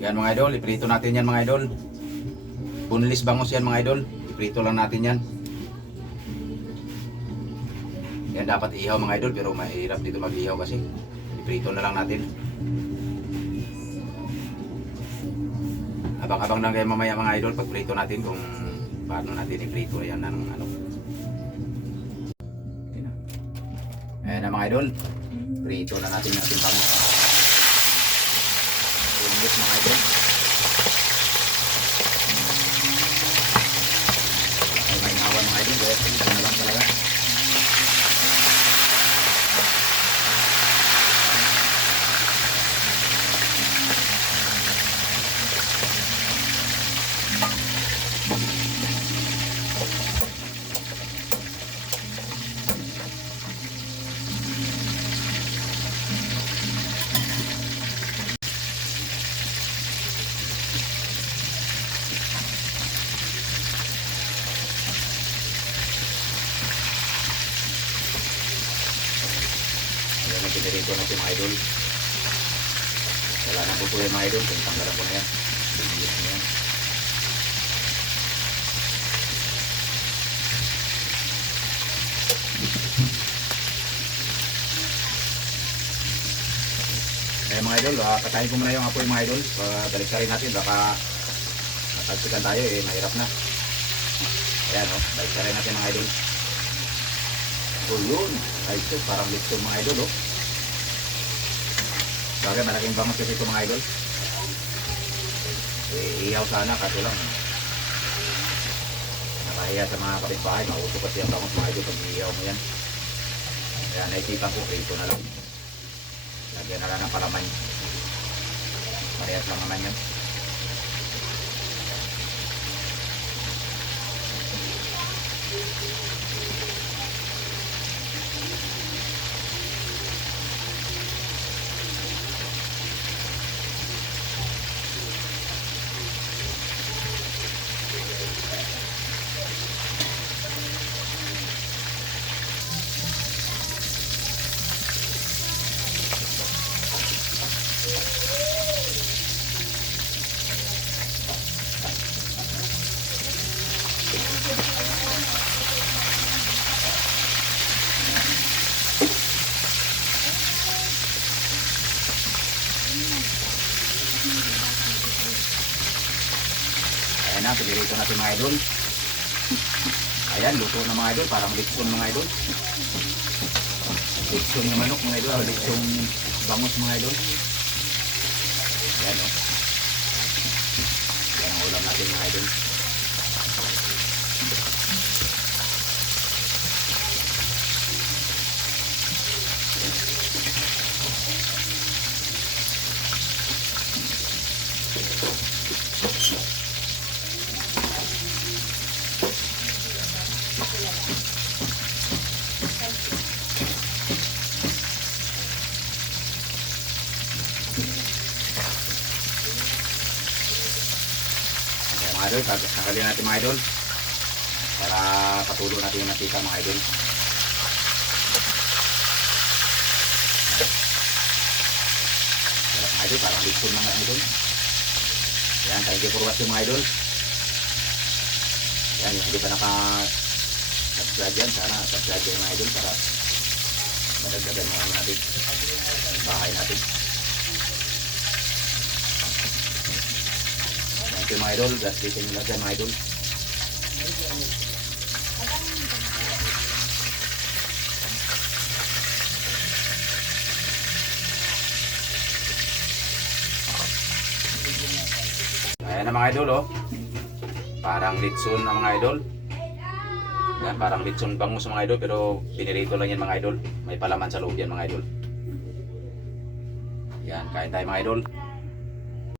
Yan mga idol, iprito natin yan mga idol. Boneless bangus yan mga idol. Iprito lang natin yan. Yan dapat ihaw mga idol, pero mahirap dito mag-ihaw kasi. Iprito na lang natin. Abang-abang lang kayo mamaya mga idol pag prito natin kung paano natin iprito yan ng ano. Ayan na mga idol. Prito na natin yung ating bangus. Boneless mga idol. Ay may nawan mga idol, kaya prito na lang talaga. Ayan na pinirito natin mga idol. Wala na po ito yung mga idol. Tanggalan ko na yan. Binilis na yan. Ayan mga idol, patayin ko muna yung apoy mga idol. Balik ka rin natin, baka natalsikan tayo eh, mahirap na. Ayan o, balik ka rin natin mga idol. O yun, ay ito parang litson mga idol o. Bagay malaking bangus kasi ito mga idol. Iihaw sana kaso lang nakahiya sa mga kapitbahay, mauso kasi ang bangus mga idol pag iihaw mo yan. Kaya naisipan ko, prito na lang. Lagyan na lang ng palaman. Parehas lang naman yan. Ayan na, pinirito natin mga idol. Ayan, luto na mga idol, parang litson mga idol. Litson ng manok mga idol, litson bangus mga idol. Ayan o. Ayan ang ulam natin mga idol. Mga idol, tanggalin natin mga idol para patulo natin yung natika mga idol. Sarap mga idol, parang litson mga idol. Yan, thank you for watching mga idol. Yan, yung hindi pa naka-subscribe yan, sana subscribe kayo mga idol para madagdagan mga natin bahay natin. Thank you mga idol, God bless you lahat yan mga idol. Ayan na mga idol oh. Parang litson na mga idol. Yan, parang litson bangus mga idol, pero pinirito lang yan mga idol. May palaman sa loob yan mga idol. Yan, kain tayo mga idol.